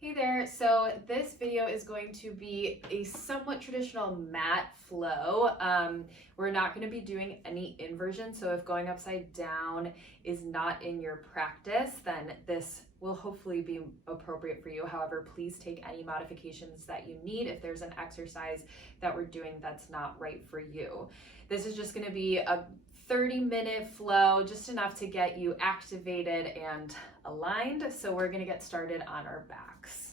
Hey there, so this video is going to be a somewhat traditional mat flow. We're not going to be doing any inversion, so if going upside down is not in your practice, then this will hopefully be appropriate for you. However, please take any modifications that you need if there's an exercise that we're doing that's not right for you. This is just going to be a 30-minute flow, just enough to get you activated and aligned. So we're going to get started on our backs.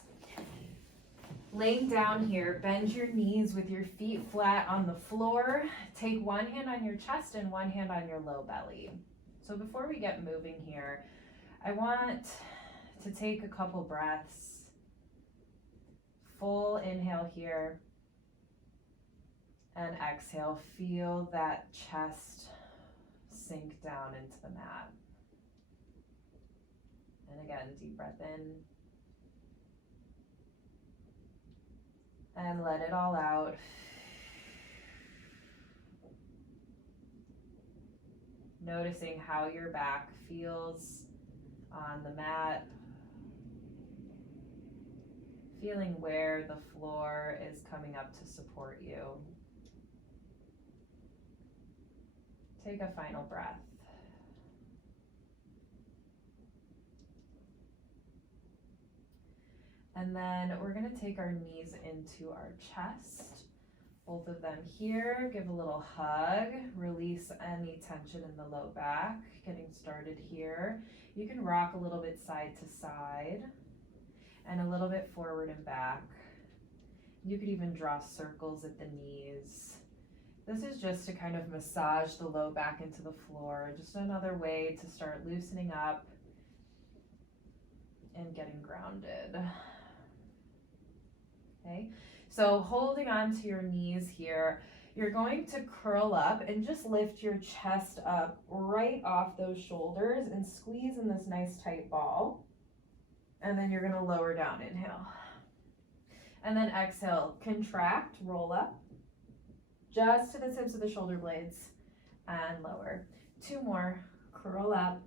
Laying down here, bend your knees with your feet flat on the floor. Take one hand on your chest and one hand on your low belly. So before we get moving here, I want to take a couple breaths. Full inhale here and exhale. Feel that chest sink down into the mat. And again, deep breath in. And let it all out. Noticing how your back feels on the mat. Feeling where the floor is coming up to support you. Take a final breath. And then we're going to take our knees into our chest. Both of them here. Give a little hug. Release any tension in the low back. Getting started here. You can rock a little bit side to side and a little bit forward and back. You could even draw circles at the knees. This is just to kind of massage the low back into the floor. Just another way to start loosening up and getting grounded. Okay, so holding on to your knees here, you're going to curl up and just lift your chest up right off those shoulders and squeeze in this nice tight ball. And then you're going to lower down, inhale. And then exhale, contract, roll up. Just to the tips of the shoulder blades and lower. Two more, curl up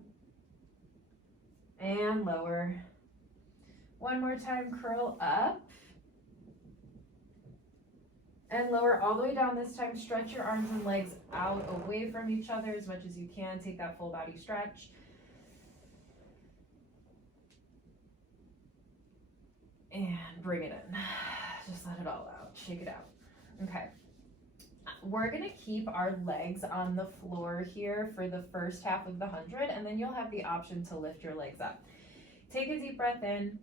and lower. One more time, curl up and lower all the way down. This time, stretch your arms and legs out away from each other as much as you can. Take that full body stretch. And bring it in. Just let it all out, shake it out. Okay. We're going to keep our legs on the floor here for the first half of the 100, and then you'll have the option to lift your legs up. Take a deep breath in,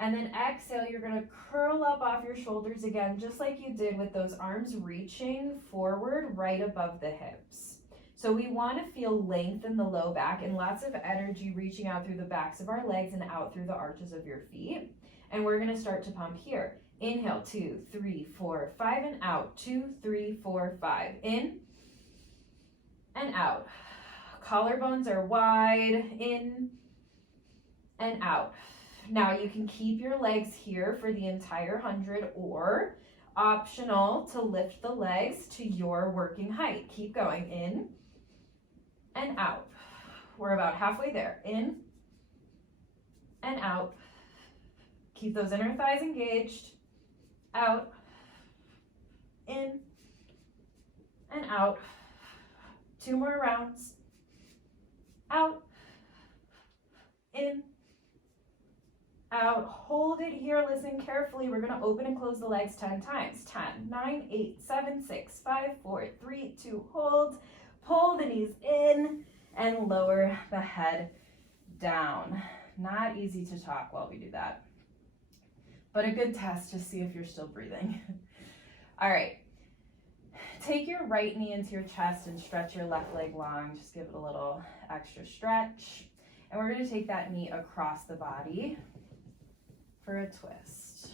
and then exhale. You're going to curl up off your shoulders again, just like you did with those arms reaching forward right above the hips. So we want to feel length in the low back and lots of energy reaching out through the backs of our legs and out through the arches of your feet. And we're going to start to pump here. Inhale, 2, 3, 4, 5, and out. 2, 3, 4, 5. In and out. Collarbones are wide. In and out. Now you can keep your legs here for the entire 100, or optional to lift the legs to your working height. Keep going. In and out. We're about halfway there. In and out. Keep those inner thighs engaged. Out, in, and out. Two more rounds. Out, in, out. Hold it here. Listen carefully. We're going to open and close the legs 10 times. 10, 9, 8, 7, 6, 5, 4, 3, 2. Hold. Pull the knees in and lower the head down. Not easy to talk while we do that, but a good test to see if you're still breathing. All right, take your right knee into your chest and stretch your left leg long. Just give it a little extra stretch. And we're gonna take that knee across the body for a twist.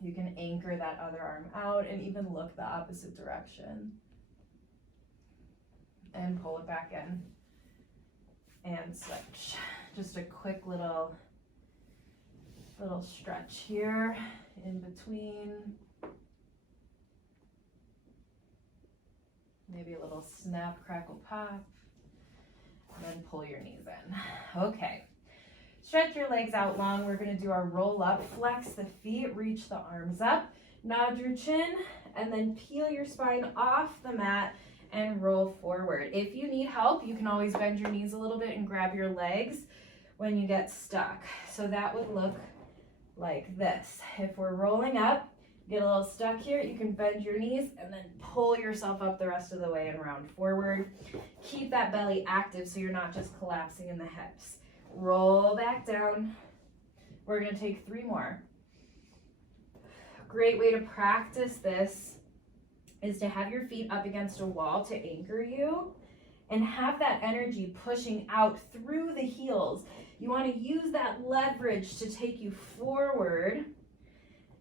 You can anchor that other arm out and even look the opposite direction. And pull it back in and switch. Just a quick little stretch here in between. Maybe a little snap, crackle, pop, and then pull your knees in. Okay, Stretch your legs out long. We're gonna do our roll up, flex the feet, reach the arms up, nod your chin, and then peel your spine off the mat and roll forward. If you need help, you can always bend your knees a little bit and grab your legs when you get stuck. So that would look like this. If we're rolling up, get a little stuck here, you can bend your knees and then pull yourself up the rest of the way and round forward. Keep that belly active so you're not just collapsing in the hips. Roll back down. We're gonna take 3 more. Great way to practice this is to have your feet up against a wall to anchor you and have that energy pushing out through the heels. You want to use that leverage to take you forward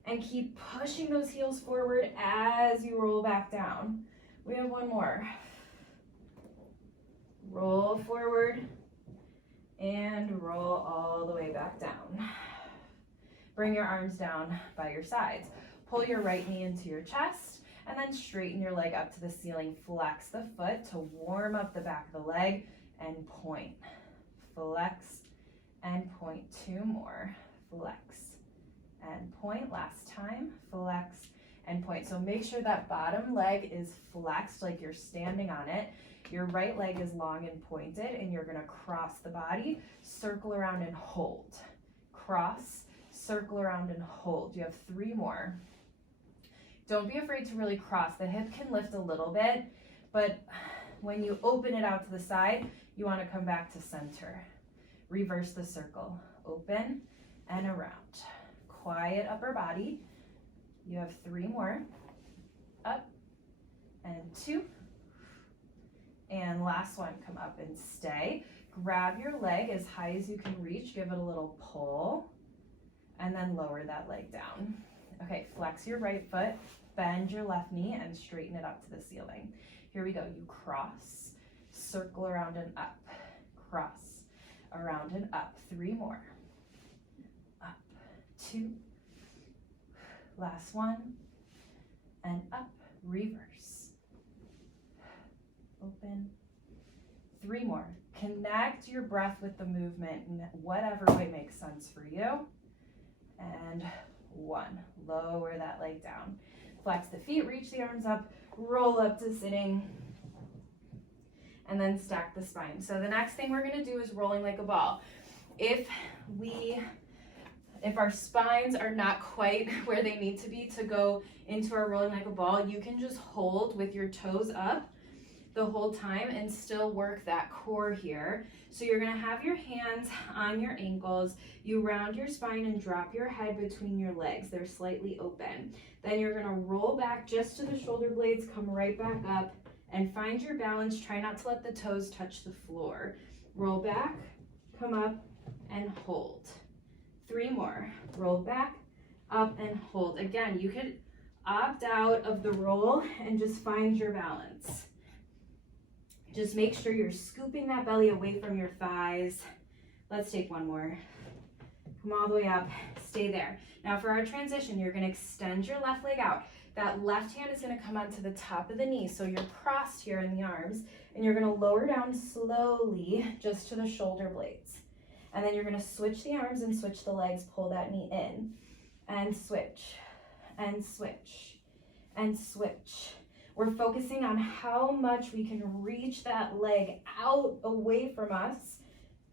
and keep pushing those heels forward as you roll back down. We have 1 more. Roll forward and roll all the way back down. Bring your arms down by your sides. Pull your right knee into your chest and then straighten your leg up to the ceiling. Flex the foot to warm up the back of the leg and point. Flex and point. 2 more. Flex and point. Last time. Flex and point. So make sure that bottom leg is flexed like you're standing on it. Your right leg is long and pointed, and you're gonna cross the body, circle around and hold. Cross, circle around and hold. You have 3 more. Don't be afraid to really cross. The hip can lift a little bit, but when you open it out to the side, you want to come back to center. Reverse the circle. Open and around. Quiet upper body. You have 3 more. Up and 2. And last one, come up and stay. Grab your leg as high as you can reach. Give it a little pull and then lower that leg down. Okay, flex your right foot, bend your left knee and straighten it up to the ceiling. Here we go. You cross, circle around and up, cross, around and up. 3 more. Up, 2. Last one. And up, reverse. Open. 3 more. Connect your breath with the movement in whatever way makes sense for you. And 1. Lower that leg down. Flex the feet, reach the arms up, roll up to sitting, and then stack the spine. So the next thing we're gonna do is rolling like a ball. If our spines are not quite where they need to be to go into our rolling like a ball, you can just hold with your toes up the whole time and still work that core here. So you're gonna have your hands on your ankles, you round your spine and drop your head between your legs. They're slightly open. Then you're gonna roll back just to the shoulder blades, come right back up and find your balance. Try not to let the toes touch the floor. Roll back, come up and hold. 3 more. Roll back, up and hold. Again, you could opt out of the roll and just find your balance. Just make sure you're scooping that belly away from your thighs. Let's take 1 more. Come all the way up, stay there. Now for our transition, you're gonna extend your left leg out. That left hand is gonna come onto the top of the knee, so you're crossed here in the arms, and you're gonna lower down slowly just to the shoulder blades. And then you're gonna switch the arms and switch the legs, pull that knee in, and switch, and switch, and switch. We're focusing on how much we can reach that leg out away from us.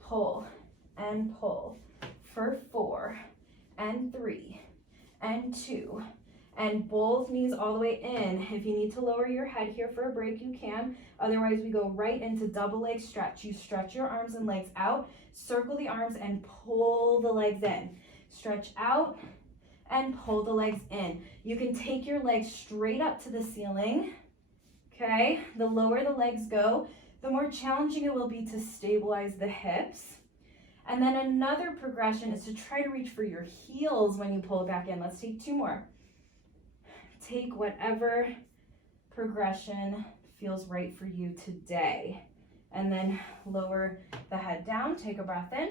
Pull and pull for 4 and 3 and 2 and both knees all the way in. If you need to lower your head here for a break, you can. Otherwise, we go right into double leg stretch. You stretch your arms and legs out, circle the arms and pull the legs in. Stretch out and pull the legs in. You can take your legs straight up to the ceiling, okay? The lower the legs go, the more challenging it will be to stabilize the hips. And then another progression is to try to reach for your heels when you pull it back in. Let's take 2 more. Take whatever progression feels right for you today. And then lower the head down, take a breath in.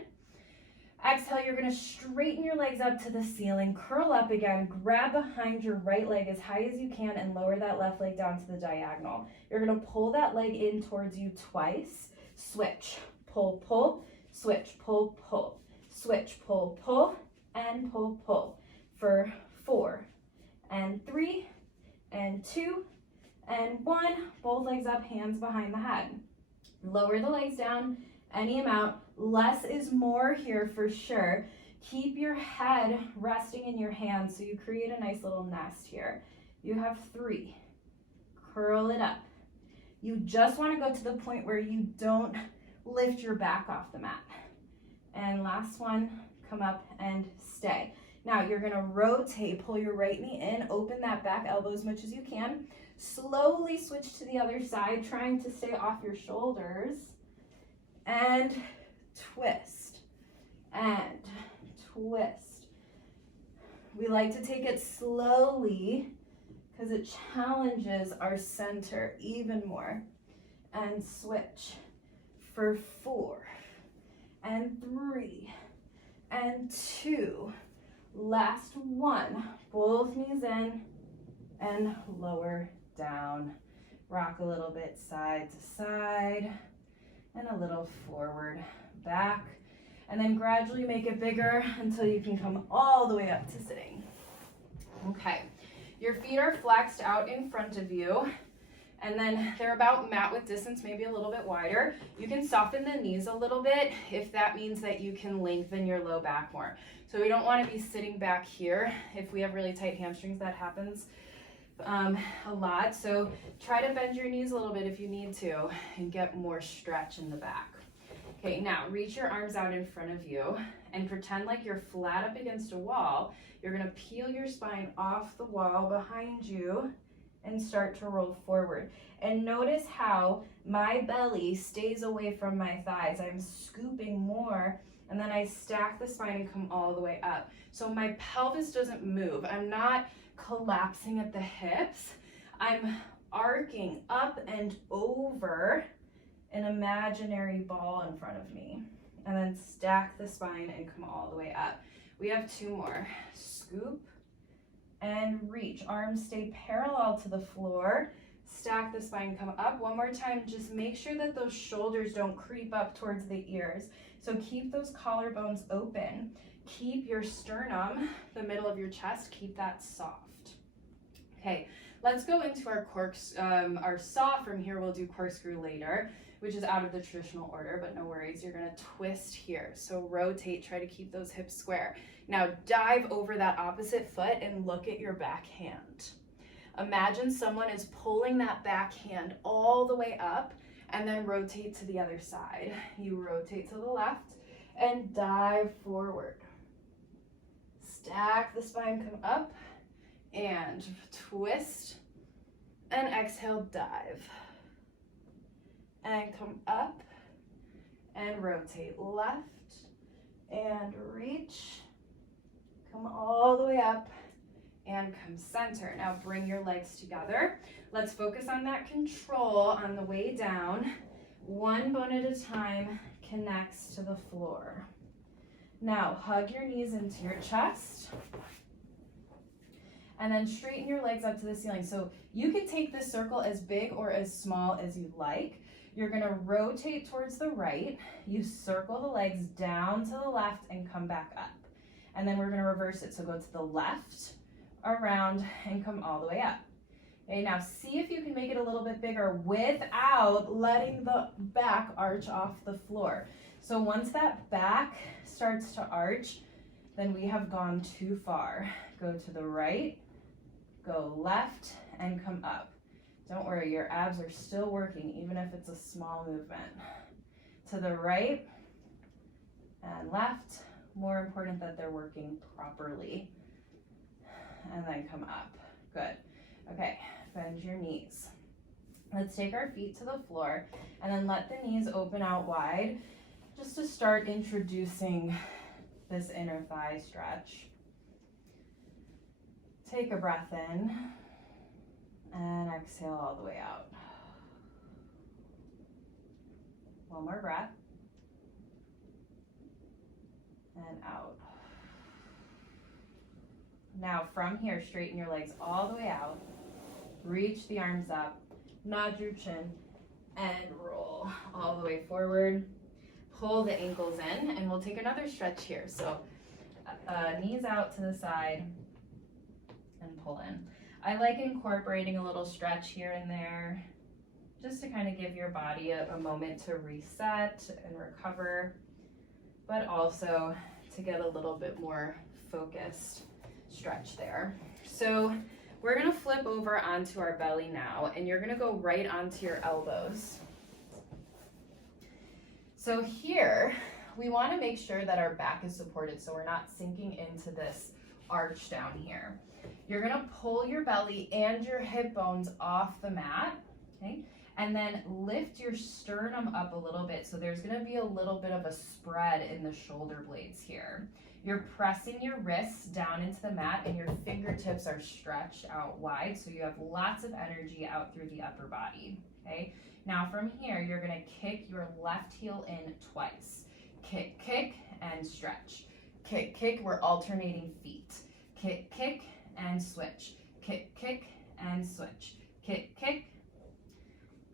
Exhale, you're gonna straighten your legs up to the ceiling, curl up again, grab behind your right leg as high as you can and lower that left leg down to the diagonal. You're gonna pull that leg in towards you twice, switch, pull, pull, switch, pull, pull, Switch, pull, pull, and pull, pull for 4 and 3 and 2 and 1. Both legs up, hands behind the head. Lower the legs down any amount. Less is more here for sure. Keep your head resting in your hands so you create a nice little nest here. You have 3. Curl it up. You just want to go to the point where you don't lift your back off the mat. And last one, come up and stay. Now you're gonna rotate, pull your right knee in, open that back elbow as much as you can. Slowly switch to the other side, trying to stay off your shoulders. And twist, and twist. We like to take it slowly because it challenges our center even more. And switch for 4 and 3 and 2. Last one. Both knees in and lower down. Rock a little bit side to side and a little forward, back, and then gradually make it bigger until you can come all the way up to sitting. Okay, your feet are flexed out in front of you, and then they're about mat width distance, maybe a little bit wider. You can soften the knees a little bit if that means that you can lengthen your low back more. So we don't want to be sitting back here. If we have really tight hamstrings, that happens a lot. So try to bend your knees a little bit if you need to and get more stretch in the back. Okay, now reach your arms out in front of you and pretend like you're flat up against a wall. You're going to peel your spine off the wall behind you and start to roll forward. And notice how my belly stays away from my thighs. I'm scooping more, and then I stack the spine and come all the way up. So my pelvis doesn't move. I'm not collapsing at the hips. I'm arcing up and over an imaginary ball in front of me. And then stack the spine and come all the way up. We have 2 more. Scoop and reach. Arms stay parallel to the floor. Stack the spine, come up. One more time, just make sure that those shoulders don't creep up towards the ears. So keep those collarbones open. Keep your sternum, the middle of your chest, keep that soft. Okay, let's go into our saw. From here, we'll do corkscrew later, which is out of the traditional order, but no worries, you're gonna twist here. So rotate, try to keep those hips square. Now dive over that opposite foot and look at your back hand. Imagine someone is pulling that back hand all the way up and then rotate to the other side. You rotate to the left and dive forward. Stack the spine, come up and twist and exhale, dive. And come up and rotate left and reach. Come all the way up and come center. Now bring your legs together. Let's focus on that control on the way down. One bone at a time connects to the floor. Now hug your knees into your chest and then straighten your legs up to the ceiling. So you can take this circle as big or as small as you like. You're gonna rotate towards the right. You circle the legs down to the left and come back up. And then we're gonna reverse it. So go to the left, around, and come all the way up. Okay, now see if you can make it a little bit bigger without letting the back arch off the floor. So once that back starts to arch, then we have gone too far. Go to the right, go left, and come up. Don't worry, your abs are still working, even if it's a small movement. To the right and left. More important that they're working properly. And then come up. Good. Okay, bend your knees. Let's take our feet to the floor and then let the knees open out wide just to start introducing this inner thigh stretch. Take a breath in and exhale all the way out. One more breath. And out. Now from here, straighten your legs all the way out. Reach the arms up, nod your chin, and roll all the way forward. pull the ankles in, and we'll take another stretch here. So knees out to the side and pull in. I like incorporating a little stretch here and there just to kind of give your body a moment to reset and recover, but also to get a little bit more focused stretch there. So we're gonna flip over onto our belly now, and you're gonna go right onto your elbows. So here, we wanna make sure that our back is supported so we're not sinking into this arch down here. You're gonna pull your belly and your hip bones off the mat, okay? And then lift your sternum up a little bit. So there's gonna be a little bit of a spread in the shoulder blades here. You're pressing your wrists down into the mat and your fingertips are stretched out wide. So you have lots of energy out through the upper body, okay? Now from here, you're gonna kick your left heel in twice. Kick, kick, and stretch. Kick, kick, we're alternating feet. Kick, kick, and switch. Kick, kick, and switch. Kick, kick,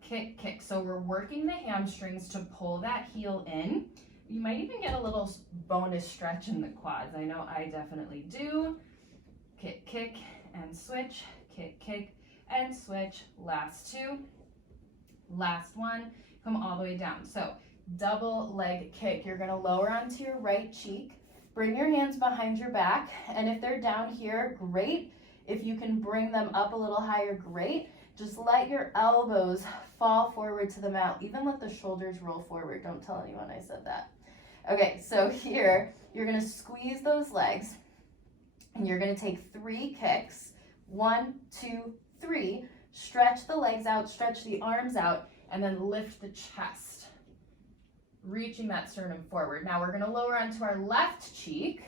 kick, kick. So we're working the hamstrings to pull that heel in. You might even get a little bonus stretch in the quads. I know I definitely do. Kick, kick, and switch. Kick, kick, and switch. Last two. Last one. Come all the way down. So double leg kick. You're gonna lower onto your right cheek. Bring your hands behind your back. And if they're down here, great. If you can bring them up a little higher, great. Just let your elbows fall forward to the mat. Even let the shoulders roll forward. Don't tell anyone I said that. Okay, so here, you're gonna squeeze those legs and you're gonna take 3 kicks. 1, 2, 3. Stretch the legs out, stretch the arms out, and then lift the chest, reaching that sternum forward. Now we're gonna lower onto our left cheek.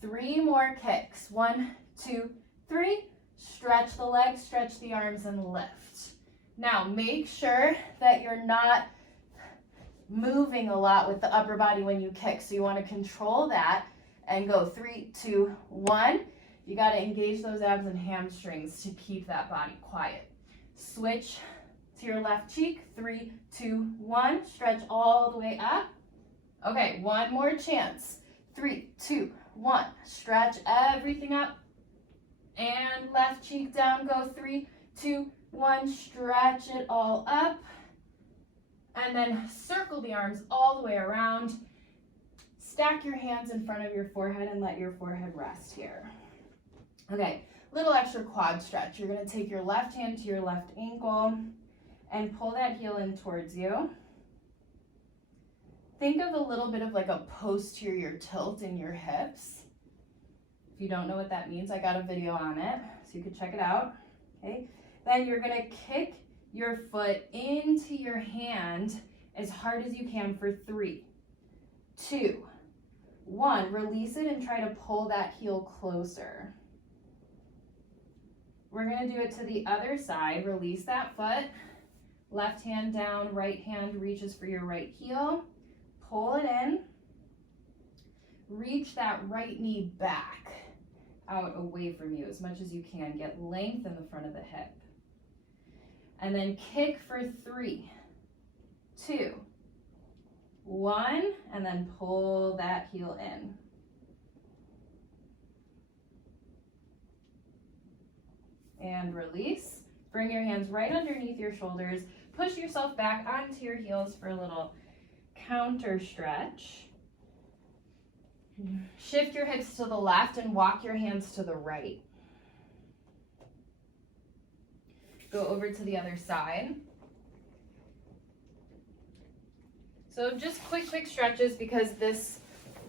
3 more kicks. 1, 2, 3. Stretch the legs, stretch the arms, and lift. Now make sure that you're not moving a lot with the upper body when you kick. So you want to control that and go 3, 2, 1. You got to engage those abs and hamstrings to keep that body quiet. Switch to your left cheek. 3, 2, 1. Stretch all the way up. Okay, one more chance. 3, 2, 1. Stretch everything up. And left cheek down, go 3, 2, 1, stretch it all up. And then circle the arms all the way around. Stack your hands in front of your forehead and let your forehead rest here. Okay, little extra quad stretch. You're gonna take your left hand to your left ankle and pull that heel in towards you. Think of a little bit of like a posterior tilt in your hips. If you don't know what that means, I got a video on it, so you can check it out, okay? Then you're gonna kick your foot into your hand as hard as you can for 3, 2, 1. Release it and try to pull that heel closer. We're gonna do it to the other side. Release that foot. Left hand down, right hand reaches for your right heel. Pull it in. Reach that right knee back out away from you as much as you can. Get length in the front of the hip. And then kick for 3, 2, 1, and then pull that heel in. And release. Bring your hands right underneath your shoulders. Push yourself back onto your heels for a little counter stretch. Shift your hips to the left and walk your hands to the right. Go over to the other side. So just quick stretches because this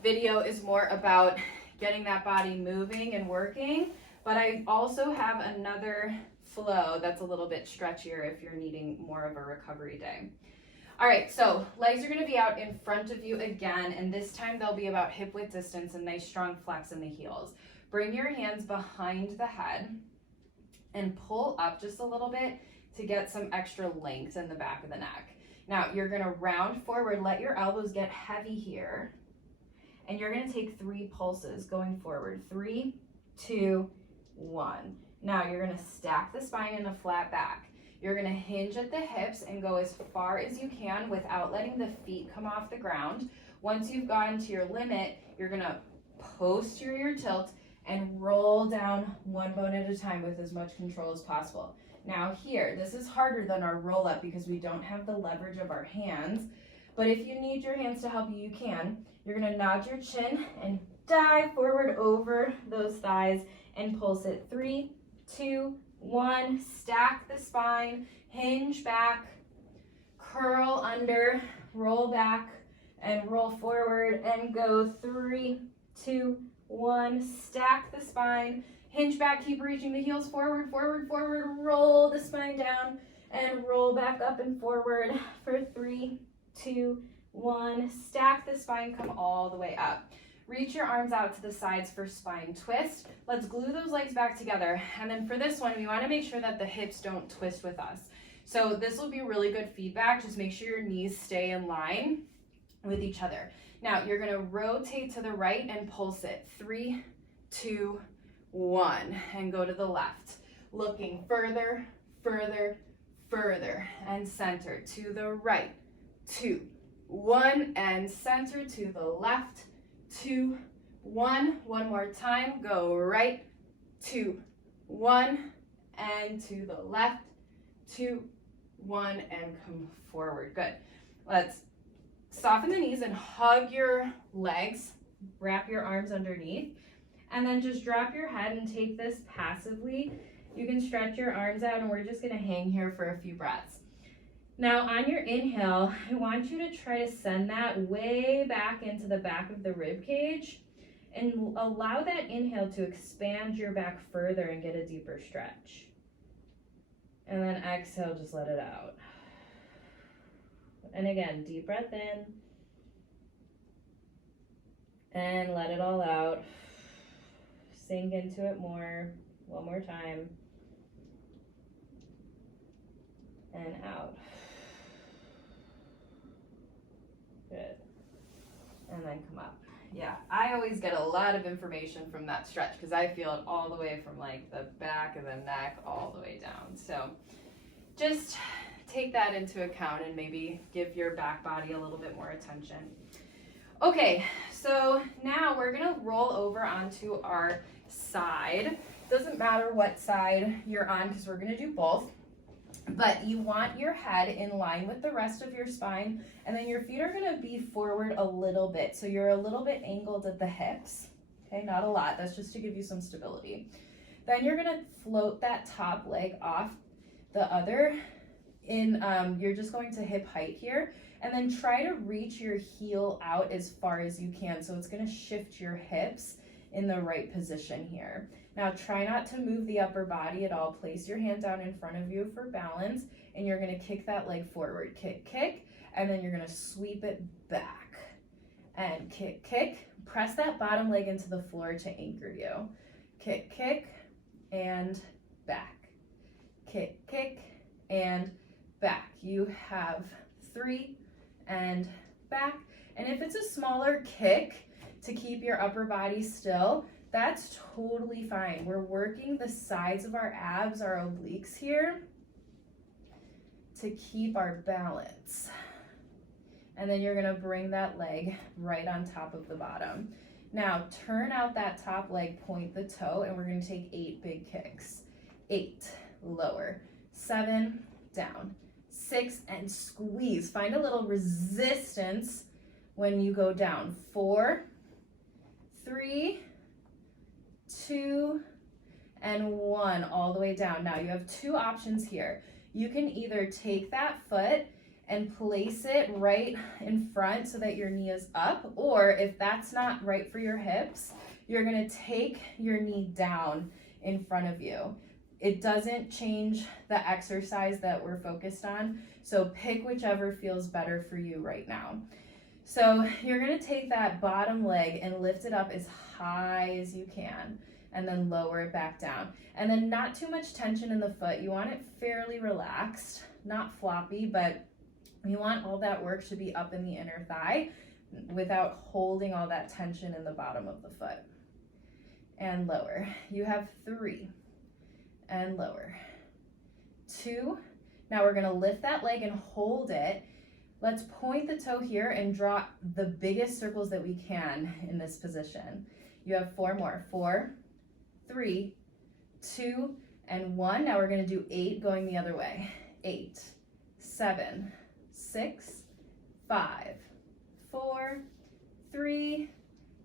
video is more about getting that body moving and working, but I also have another flow that's a little bit stretchier if you're needing more of a recovery day. All right, so legs are gonna be out in front of you again, and this time they'll be about hip width distance and nice strong flex in the heels. Bring your hands behind the head and pull up just a little bit to get some extra length in the back of the neck. Now you're gonna round forward, let your elbows get heavy here, and you're gonna take 3 pulses going forward. 3, 2, 1. Now you're gonna stack the spine in a flat back. You're gonna hinge at the hips and go as far as you can without letting the feet come off the ground. Once you've gotten to your limit, you're gonna posterior tilt and roll down one bone at a time with as much control as possible. Now here, this is harder than our roll up because we don't have the leverage of our hands, but if you need your hands to help you, you can. You're gonna nod your chin and dive forward over those thighs and pulse it. 3, 2, 1, stack the spine, hinge back, curl under, roll back, and roll forward and go. 3, 2, 1, stack the spine, hinge back, keep reaching the heels forward, forward, forward, roll the spine down, and roll back up and forward for 3, 2, 1, stack the spine, come all the way up. Reach your arms out to the sides for spine twist. Let's glue those legs back together. And then for this one, we want to make sure that the hips don't twist with us. So this will be really good feedback. Just make sure your knees stay in line with each other. Now you're going to rotate to the right and pulse it. 3, 2, 1, and go to the left. Looking further, further, further, and center to the right. 2, 1, and center to the left. 2, 1, one more time, go right, 2, 1, and to the left, 2, 1, and come forward. Good. Let's soften the knees and hug your legs, wrap your arms underneath, and then just drop your head and take this passively. You can stretch your arms out, and we're just gonna hang here for a few breaths. Now on your inhale, I want you to try to send that way back into the back of the rib cage and allow that inhale to expand your back further and get a deeper stretch. And then exhale, just let it out. And again, deep breath in and let it all out. Sink into it more, one more time. And out. Good. And then come up. Yeah, I always get a lot of information from that stretch because I feel it all the way from like the back of the neck all the way down. So just take that into account and maybe give your back body a little bit more attention. Okay, so now we're gonna roll over onto our side. Doesn't matter what side you're on because we're gonna do both. But you want your head in line with the rest of your spine, and then your feet are going to be forward a little bit. So you're a little bit angled at the hips. Okay, not a lot. That's just to give you some stability. Then you're going to float that top leg off the other. You're just going to hip height here, and then try to reach your heel out as far as you can. So it's going to shift your hips in the right position here. Now try not to move the upper body at all. Place your hand down in front of you for balance, and you're gonna kick that leg forward. Kick, kick, and then you're gonna sweep it back. And kick, kick. Press that bottom leg into the floor to anchor you. Kick, kick, and back. Kick, kick, and back. You have 3 and back. And if it's a smaller kick to keep your upper body still, that's totally fine. We're working the sides of our abs, our obliques here, to keep our balance. And then you're gonna bring that leg right on top of the bottom. Now turn out that top leg, point the toe, and we're gonna take 8 big kicks. 8, lower, 7, down, 6, and squeeze. Find a little resistance when you go down. 4, 3, 2, and 1, all the way down. Now you have 2 options here. You can either take that foot and place it right in front so that your knee is up, or if that's not right for your hips, you're gonna take your knee down in front of you. It doesn't change the exercise that we're focused on, so pick whichever feels better for you right now. So you're gonna take that bottom leg and lift it up as high as you can, and then lower it back down. And then not too much tension in the foot. You want it fairly relaxed, not floppy, but you want all that work to be up in the inner thigh without holding all that tension in the bottom of the foot. And lower. You have 3, and lower. 2, Now we're gonna lift that leg and hold it. Let's point the toe here and draw the biggest circles that we can in this position. You have 4 more. 4, 3, 2, and 1. Now we're gonna do 8 going the other way. 8, 7, 6, 5, 4, 3,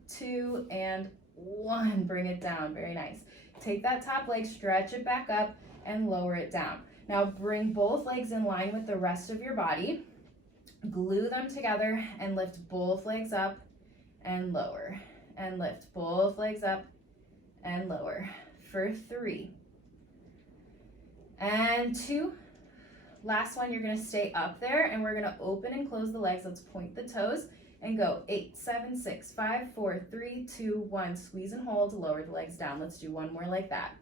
2, and 1. Bring it down, very nice. Take that top leg, stretch it back up, and lower it down. Now bring both legs in line with the rest of your body. Glue them together and lift both legs up and lower. And lift both legs up and lower. For 3. And 2. Last one, you're gonna stay up there and we're gonna open and close the legs. Let's point the toes and go. 8, 7, 6, 5, 4, 3, 2, 1. Squeeze and hold, lower the legs down. Let's do one more like that.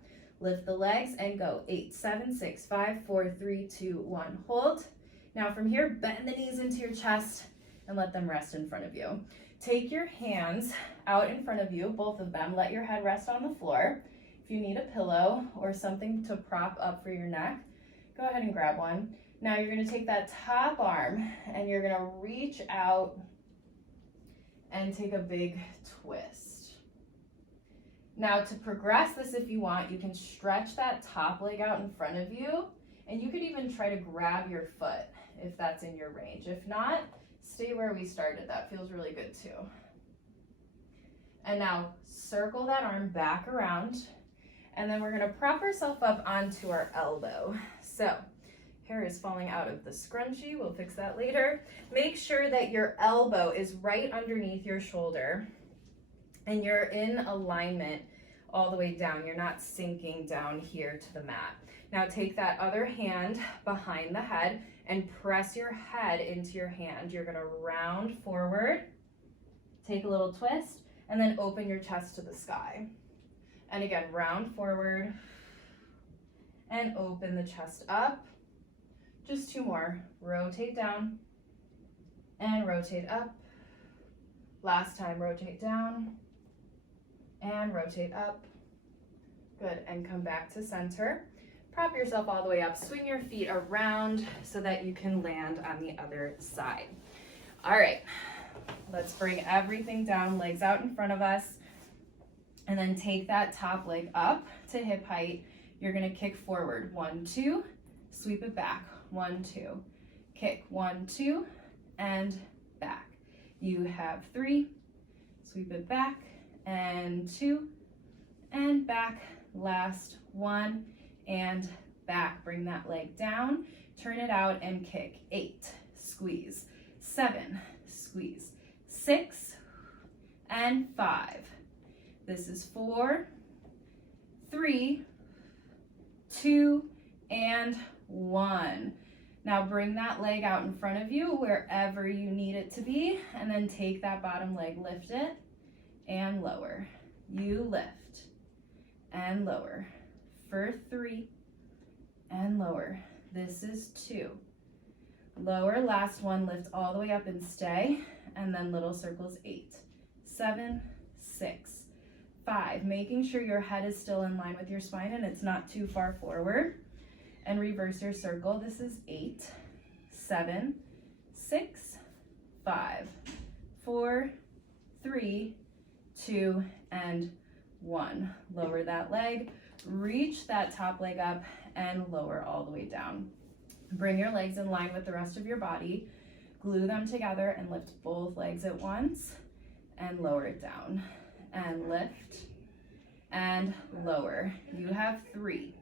Lift the legs and go. 8, 7, 6, 5, 4, 3, 2, 1. Hold. Now from here, bend the knees into your chest and let them rest in front of you. Take your hands out in front of you, both of them. Let your head rest on the floor. If you need a pillow or something to prop up for your neck, go ahead and grab one. Now you're gonna take that top arm and you're gonna reach out and take a big twist. Now to progress this, if you want, you can stretch that top leg out in front of you, and you could even try to grab your foot if that's in your range. If not, stay where we started. That feels really good too. And now circle that arm back around, and then we're gonna prop ourselves up onto our elbow. So hair is falling out of the scrunchie. We'll fix that later. Make sure that your elbow is right underneath your shoulder and you're in alignment all the way down. You're not sinking down here to the mat. Now take that other hand behind the head and press your head into your hand. You're gonna round forward, take a little twist, and then open your chest to the sky. And again, round forward and open the chest up. Just 2 more. Rotate down and rotate up. Last time, rotate down and rotate up. Good, and come back to center. Prop yourself all the way up. Swing your feet around so that you can land on the other side. All right, let's bring everything down, legs out in front of us, and then take that top leg up to hip height. You're gonna kick forward. 1, 2, sweep it back. 1, 2, kick. 1, 2, and back. You have 3, sweep it back, and 2, and back. Last 1, and back. Bring that leg down, turn it out, and kick. 8, squeeze. 7, squeeze. 6, and 5. This is 4, 3, 2, and 1. Now bring that leg out in front of you wherever you need it to be, and then take that bottom leg, lift it, and lower. You lift, and lower. For 3, and lower. This is 2. Lower, last one, lift all the way up and stay, and then little circles. 8, 7, 6, 5. Making sure your head is still in line with your spine and it's not too far forward. And reverse your circle. This is 8, 7, 6, 5, 4, 3, 2, and 1. Lower that leg, reach that top leg up, and lower all the way down. Bring your legs in line with the rest of your body. Glue them together and lift both legs at once, and lower it down. And lift, and lower. You have 3.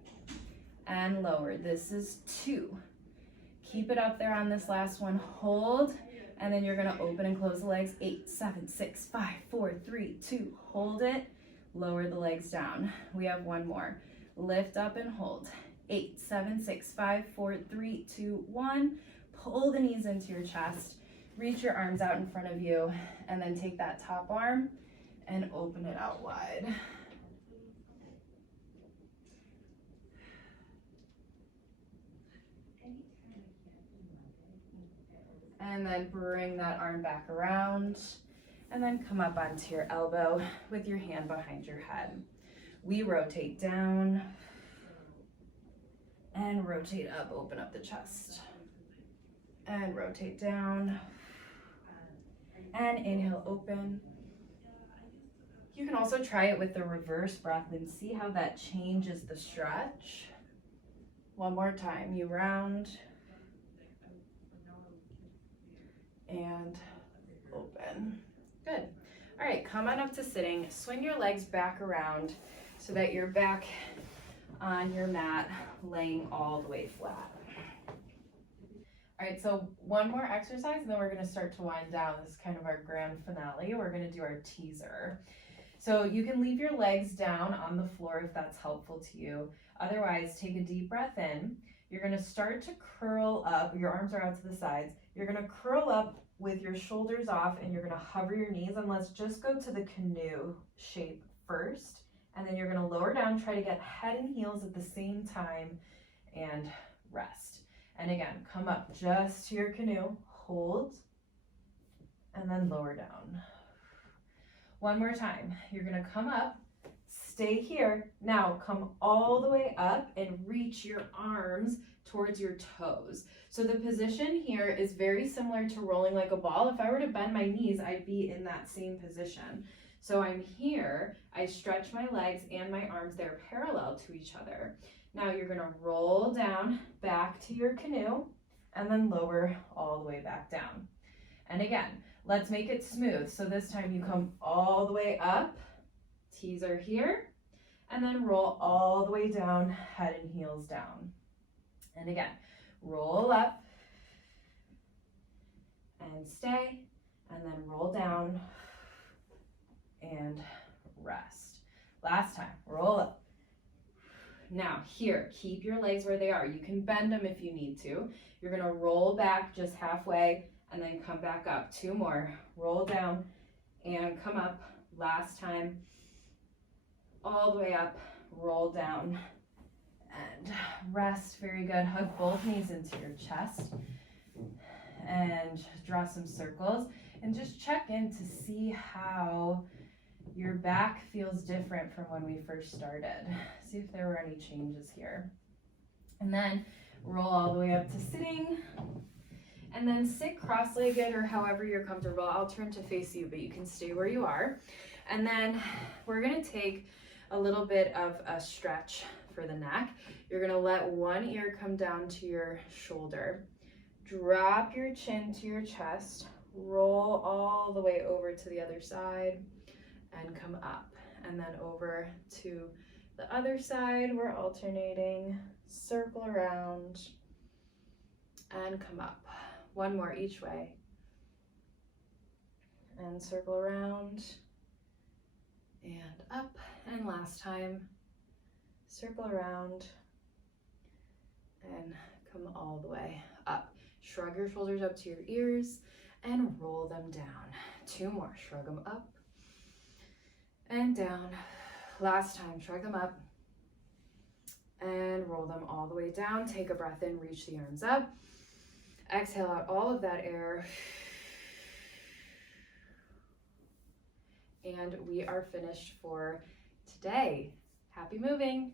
And lower. This is 2. Keep it up there on this last one. Hold, and then you're gonna open and close the legs. 8, 7, 6, 5, 4, 3, 2. Hold it, lower the legs down. We have 1 more. Lift up and hold. 8, 7, 6, 5, 4, 3, 2, 1. Pull the knees into your chest. Reach your arms out in front of you, and then take that top arm and open it out wide. And then bring that arm back around, and then come up onto your elbow with your hand behind your head. We rotate down And rotate up, open up the chest. And rotate down. And inhale, open. You can also try it with the reverse breath and see how that changes the stretch. One more time, you round. And open. Good. All right, come on up to sitting. Swing your legs back around so that you're back on your mat, laying all the way flat. All right, so one more exercise, and then we're gonna start to wind down. This is kind of our grand finale. We're gonna do our teaser. So you can leave your legs down on the floor if that's helpful to you. Otherwise, take a deep breath in. You're gonna start to curl up. Your arms are out to the sides. You're gonna curl up with your shoulders off, and you're gonna hover your knees, and let's just go to the canoe shape first. And then you're gonna lower down, try to get head and heels at the same time, and rest. And again, come up just to your canoe, hold, and then lower down. One more time. You're gonna come up, stay here. Now come all the way up and reach your arms towards your toes. So the position here is very similar to rolling like a ball. If I were to bend my knees, I'd be in that same position. So I'm here, I stretch my legs and my arms, they're parallel to each other. Now you're gonna roll down back to your canoe and then lower all the way back down. And again, let's make it smooth. So this time you come all the way up, teaser here, and then roll all the way down, head and heels down. And again, roll up and stay, and then roll down and rest. Last time, roll up. Now here, keep your legs where they are. You can bend them if you need to. You're gonna roll back just halfway and then come back up. Two more, roll down and come up. Last time, all the way up, roll down and rest. Very good. Hug both knees into your chest and draw some circles and just check in to see how your back feels different from when we first started. See if there were any changes here. And then roll all the way up to sitting. And then sit cross-legged or however you're comfortable. I'll turn to face you, but you can stay where you are. And then we're gonna take a little bit of a stretch for the neck. You're gonna let one ear come down to your shoulder. Drop your chin to your chest. Roll all the way over to the other side and come up. And then over to the other side. We're alternating. Circle around and come up. One more each way. And circle around and up. And last time, circle around and come all the way up. Shrug your shoulders up to your ears and roll them down. Two more, shrug them up and down. Last time, shrug them up and roll them all the way down. Take a breath in, reach the arms up. Exhale out all of that air. And we are finished for today. Happy moving.